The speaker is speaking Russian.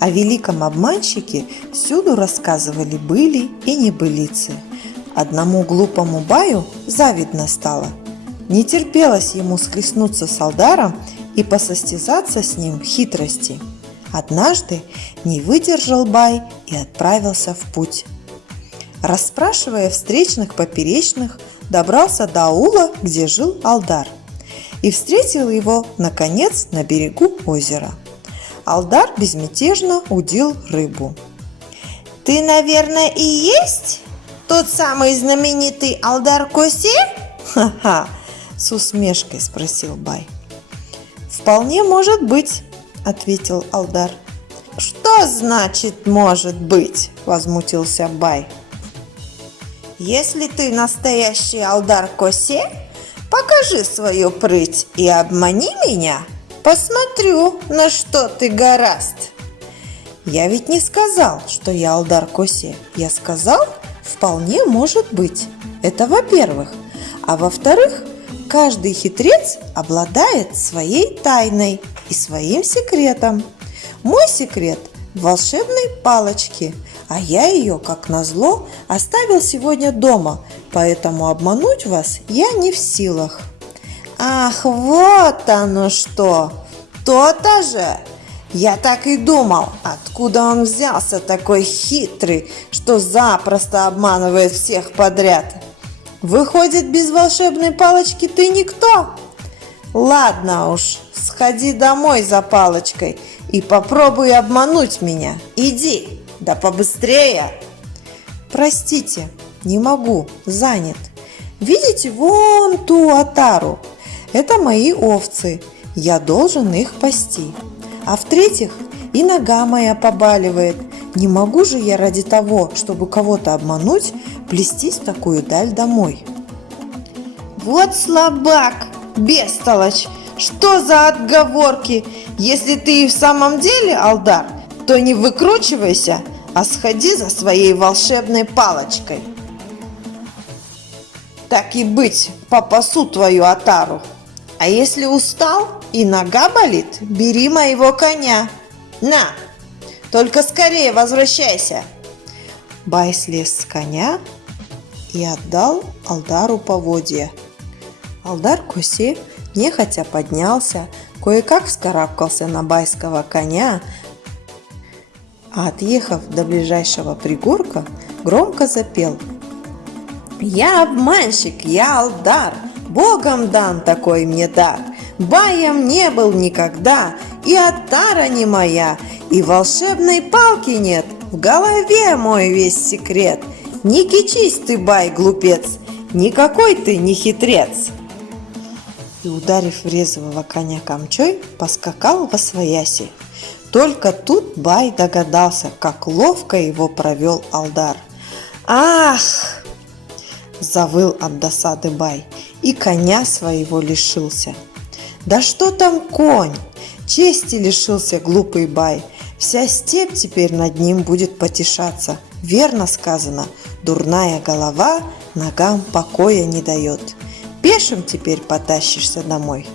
О великом обманщике всюду рассказывали были и небылицы. Одному глупому баю завидно стало. Не терпелось ему схлестнуться с Алдаром и посостязаться с ним в хитрости. Однажды не выдержал бай и отправился в путь. Расспрашивая встречных поперечных, добрался до аула, где жил Алдар, и встретил его, наконец, на берегу озера. Алдар безмятежно удил рыбу. «Ты, наверное, и есть тот самый знаменитый Алдар Косе?» «Ха-ха!» – с усмешкой спросил бай. «Вполне может быть», – ответил Алдар. «Что значит «может быть»?» – возмутился бай. «Если ты настоящий Алдар Косе, покажи свою прыть и обмани меня. Посмотрю, на что ты горазд». «Я ведь не сказал, что я Алдар Косе. Я сказал, вполне может быть. Это во-первых. А во-вторых, каждый хитрец обладает своей тайной и своим секретом. Мой секрет в волшебной палочке, а я ее, как назло, оставил сегодня дома, поэтому обмануть вас я не в силах». «Ах, вот оно что! То-то же! Я так и думал, откуда он взялся такой хитрый, что запросто обманывает всех подряд. Выходит, без волшебной палочки ты никто? Ладно уж, сходи домой за палочкой и попробуй обмануть меня. Иди, да побыстрее!» «Простите, не могу, занят. Видите вон ту отару? Это мои овцы, я должен их пасти. А в-третьих, и нога моя побаливает. Не могу же я ради того, чтобы кого-то обмануть, плестись в такую даль домой». «Вот слабак, бестолочь! Что за отговорки? Если ты и в самом деле Алдар, то не выкручивайся, а сходи за своей волшебной палочкой. Так и быть, попасу твою отару. А если устал и нога болит, бери моего коня. На, только скорее возвращайся». Бай слез с коня и отдал Алдару поводья. Алдар Косе нехотя поднялся, кое-как вскарабкался на байского коня, а отъехав до ближайшего пригорка, громко запел: «Я обманщик, я Алдар, Богом дан такой мне дар. Баям не был никогда, и отара не моя, и волшебной палки нет, в голове мой весь секрет. Не кичись ты, бай, глупец, никакой ты не хитрец». И, ударив резвого коня камчой, поскакал восвояси. Только тут бай догадался, как ловко его провел Алдар. «Ах!» – завыл от досады бай, и коня своего лишился. «Да что там конь? Чести лишился глупый бай. Вся степь теперь над ним будет потешаться. Верно сказано, дурная голова ногам покоя не дает. Пешим теперь потащишься домой».